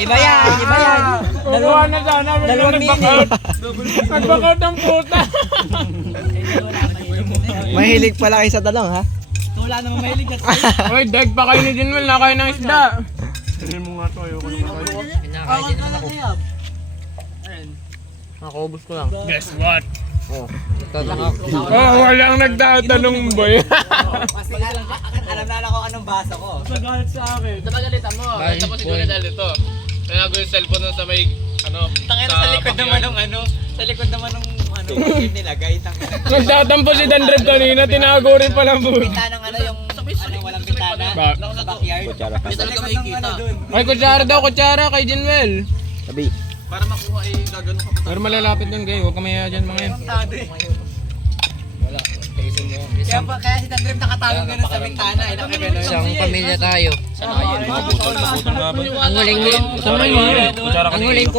Iba yan, iba yan. Kukuha na sana. Dalawang Nag-backout. Nag-backout ang puta. Mahilig pala kayo sa talong, ha? Wala namang mahilig at Uy, dag pa kayo ni Jinwell. Nakain ng isda. kinakain naman ako. Nakaubos ko lang. Guess what? Tatanong Walang nagtatanong boy. Kasi alam na ako anong basa ko. Nagalit sa akin. Napagalitan mo. Tapos si Juliet dito. Tinago yung cellphone nun sa may, Tangina sa likod naman ng ano. Sa likod naman ng ano. Yung nilagay. Tangina. Nagtatampo si Dandred kanina. Tinago rin pala po. Bintanang ano yung ano walang bintana. Ba- Sa backyard. Hindi Sa talaga likod ng makikita. ano dun. Ay, kutsara daw. Kutsara kay Jinwell. Sabi. Para makuha ay gagano ka pa. Pero malalapit dun kayo. Huwag ka maya dyan mga yan. Kaya si Tandrem nakatago ganun sa bintana. Nakagano'n. Isang pamilya tayo. Ang huling